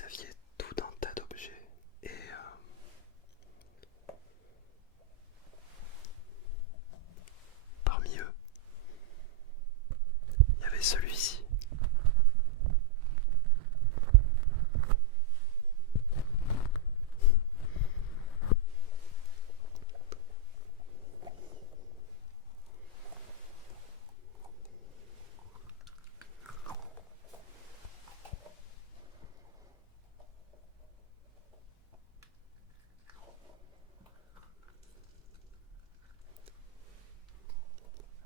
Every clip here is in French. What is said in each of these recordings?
vous aviez tout un tas d'objets et parmi eux, il y avait celui-ci.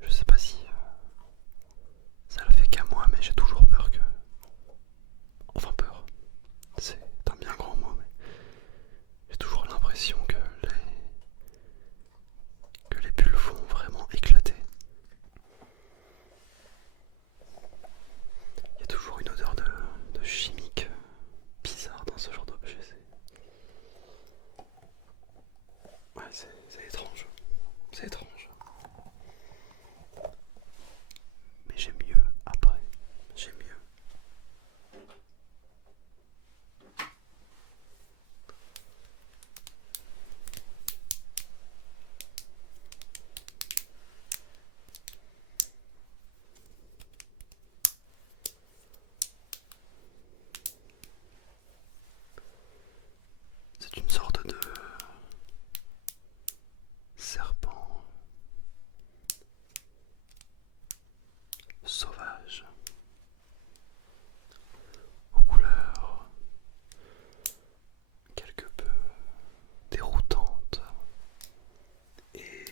Je sais pas si ça le fait qu'à moi, mais j'ai toujours peur que... Enfin peur, c'est un bien grand mot, mais j'ai toujours l'impression que les bulles vont vraiment éclater. Il y a toujours une odeur de chimique bizarre dans ce genre d'objet. Ouais, c'est étrange. C'est étrange. Mais j'aime mieux après. J'aime mieux. C'est une sorte de serpent sauvage aux couleurs quelque peu déroutantes et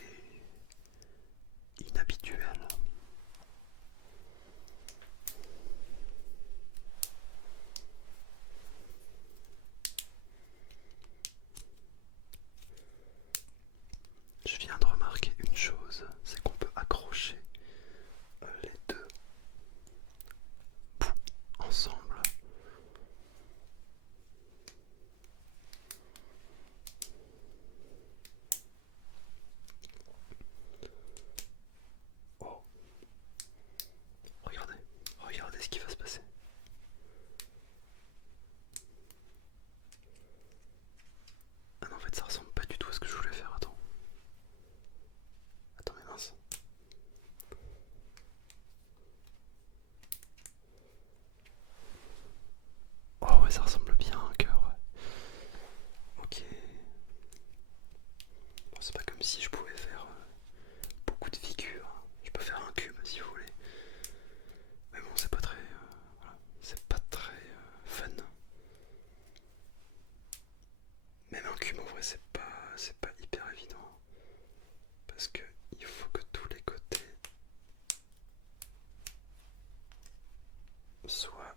inhabituelles. Je viens de remarquer une chose, c'est qu'on peut accrocher les deux bouts ensemble. Oh, regardez, regardez ce qui va se passer. Ah non, en fait ça ressemble pas du tout à ce que je voulais faire, attends. Attends mais mince. Oh ouais, ça ressemble bien à un cœur, ouais. Ok. Bon, c'est pas comme si je pouvais faire beaucoup de figures. Je peux faire un cube si vous voulez. Mais bon, c'est pas très... voilà. C'est pas très fun. Même un cube en vrai, c'est pas hyper évident. Parce que il faut que tous les côtés soient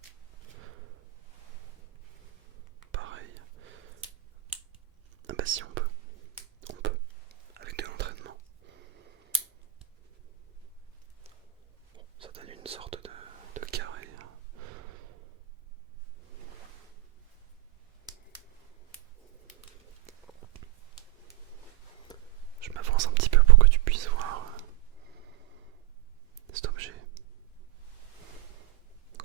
pareils. Ah bah si on peut. On peut. Avec de l'entraînement. Bon, ça donne une sorte de carré. Je m'avance un petit peu pour que tu puisses voir cet objet.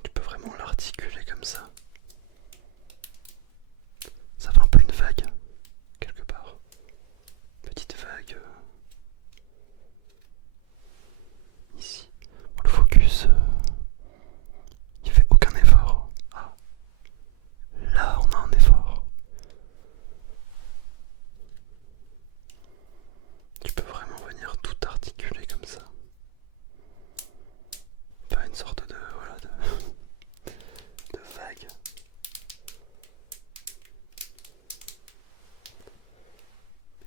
Tu peux vraiment l'articuler comme ça. Ça fait un peu une vague, quelque part. Petite vague ici. Bon, le focus, il fait aucun effort. Ah, là on a un effort. Tu peux vraiment venir tout articuler comme ça. Faire une sorte de, voilà, de vague.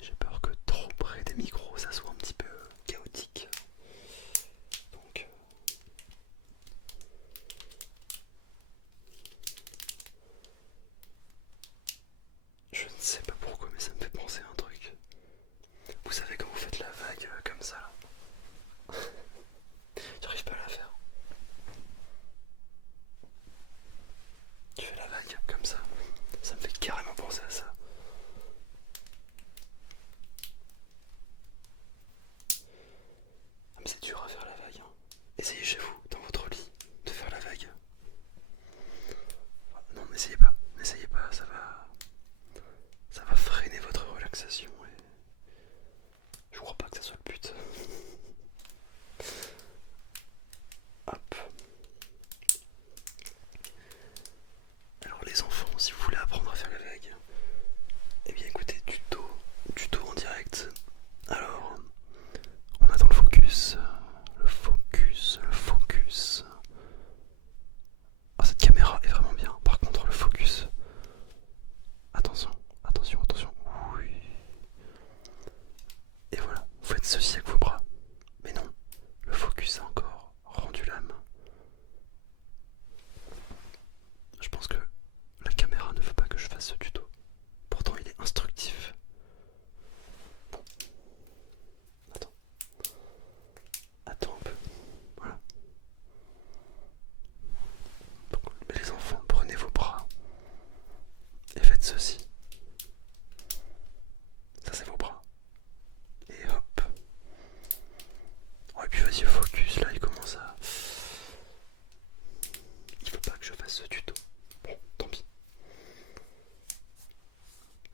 J'ai peur que trop près des micros ça soit un petit peu chaotique. Donc je ne sais pas pourquoi mais ça me fait penser à un truc. Vous savez quand vous faites la vague comme ça là. J'arrive pas à la faire. Tu fais la vague comme ça. Ça me fait carrément penser à ça. Ah mais c'est dur à faire la vague. Hein. Essayez chez vous, dans votre lit, de faire la vague. Non, n'essayez pas, n'essayez pas. si vous voulez apprendre à faire les vagues, eh bien écoutez, tuto en direct. Alors, on attend le focus, le focus, le focus. Ah, cette caméra est vraiment bien. Par contre, le focus. Attention, attention, attention. Oui. Et voilà, vous faites ceci avec vos bras. Mais non, le focus a encore rendu l'âme. Je pense que la caméra ne veut pas que je fasse ce tuto. Pourtant, il est instructif. Bon. Attends. Attends un peu. Voilà. Donc, mais les enfants, prenez vos bras et faites ceci. Ça, c'est vos bras. Et hop. Oh, et puis vas-y, focus, là, il commence à... Il veut pas que je fasse ce tuto. Bon, tant pis.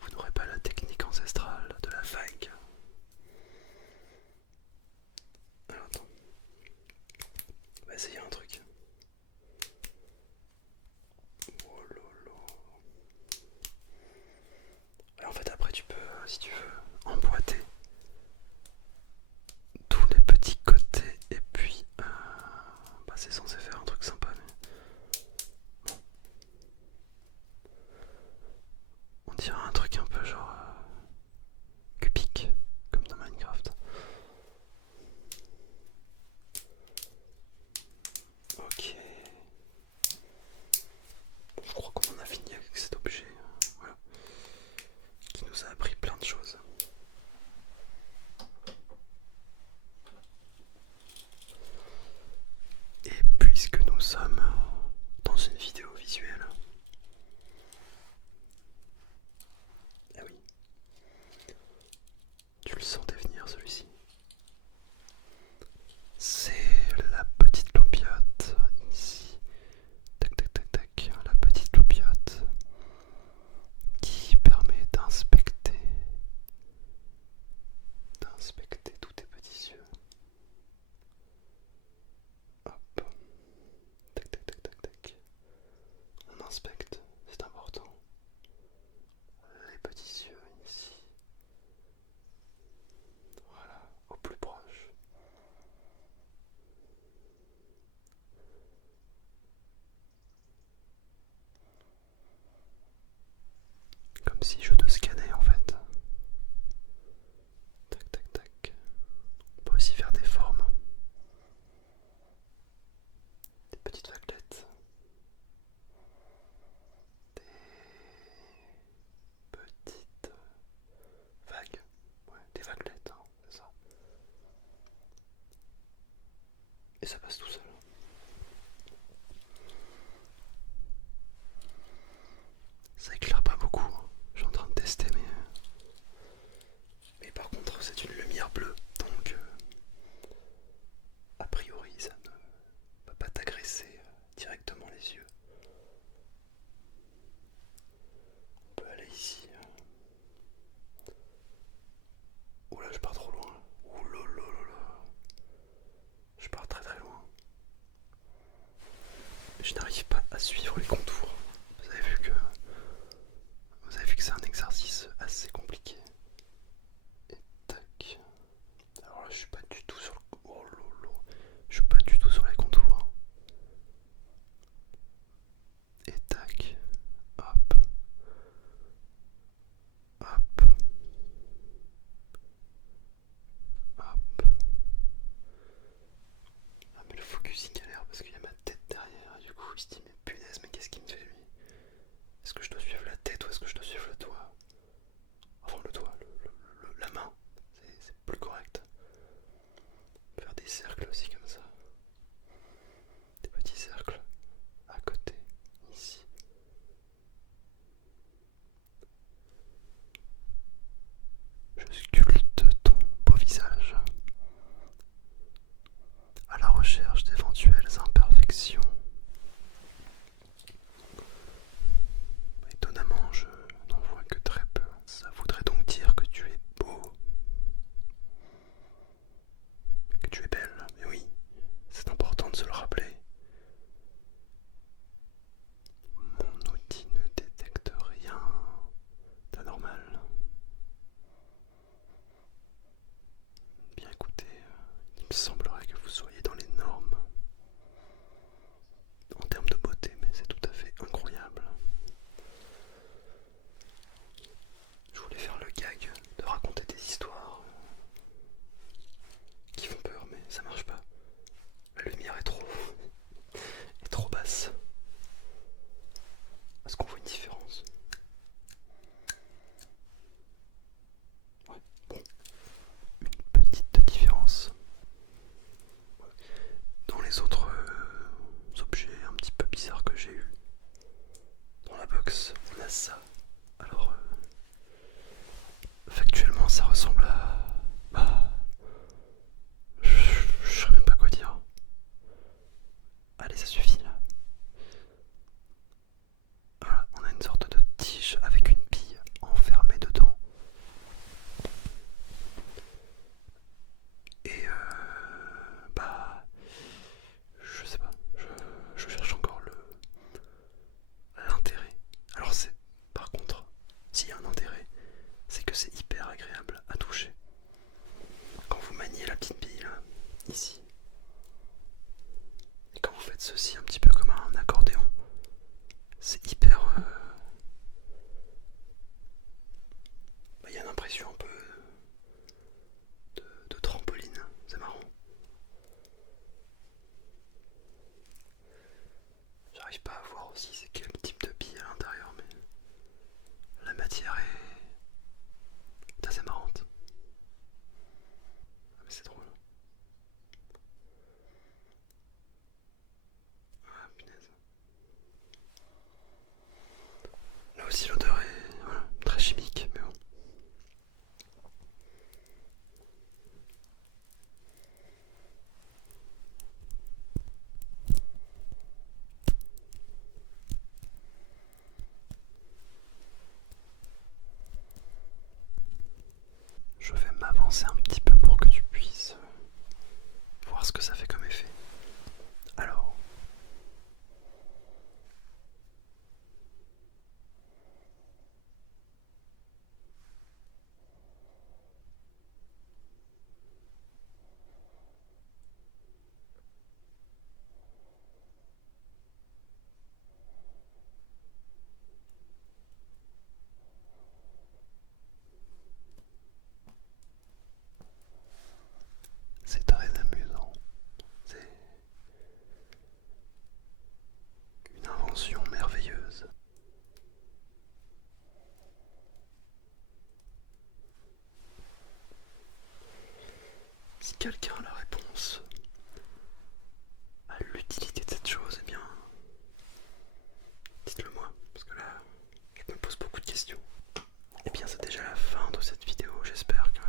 Vous n'aurez pas la technique ancestrale de la vague. Alors attends. On va essayer un truc. Oh lolo. Et en fait après tu peux, si tu veux, emboîter tous les petits côtés et puis bah c'est censé faire un truc sympa mais bon. On dirait un truc un peu genre cubique comme dans Minecraft. Ok. Je crois qu'on en a fini avec cet objet. Voilà. Qui nous a appris plein de choses. Et puisque nous sommes dans une vidéo visuelle, ah oui, tu le sentais venir celui-ci. C'est la petite loupiote ici. Tac tac tac tac, la petite loupiote qui permet d'inspecter tous tes petits yeux. Hop. Tac tac tac tac tac. On inspecte, c'est important. Les petits yeux ici. Voilà, au plus proche. Comme si je te scannais en fait. Tac tac tac. On peut aussi faire des formes. Des petites vaguelettes. ça. Alors, factuellement, ça ressemble à... Bah... Je sais même pas quoi dire. Allez, ça suffit là. Voilà, on a une sorte de tige avec une bille enfermée dedans. Et bah... Je sais pas, je cherche encore l'intérêt. Alors c'est... Par contre, s'il y a un intérêt, c'est que c'est hyper agréable à toucher. Quand vous maniez la petite bille là, ici, et quand vous faites ceci un petit peu comme un accordéon, c'est hyper... Il y a une impression un peu de trampoline, c'est marrant. J'arrive pas à voir aussi c'est quel type de bille à l'intérieur, mais la matière est assez marrante. Ah, mais c'est drôle. Ah punaise. Là aussi l'odeur est voilà, très chimique, mais bon. Je vais m'avancer un petit peu pour que tu puisses voir ce que ça fait comme effet. Alors, c'est très amusant. C'est une invention merveilleuse. Si quelqu'un a la réponse à l'utilité de cette chose, eh bien, dites-le moi, parce que là, je me pose beaucoup de questions. Eh bien, c'est déjà la fin de cette vidéo. J'espère que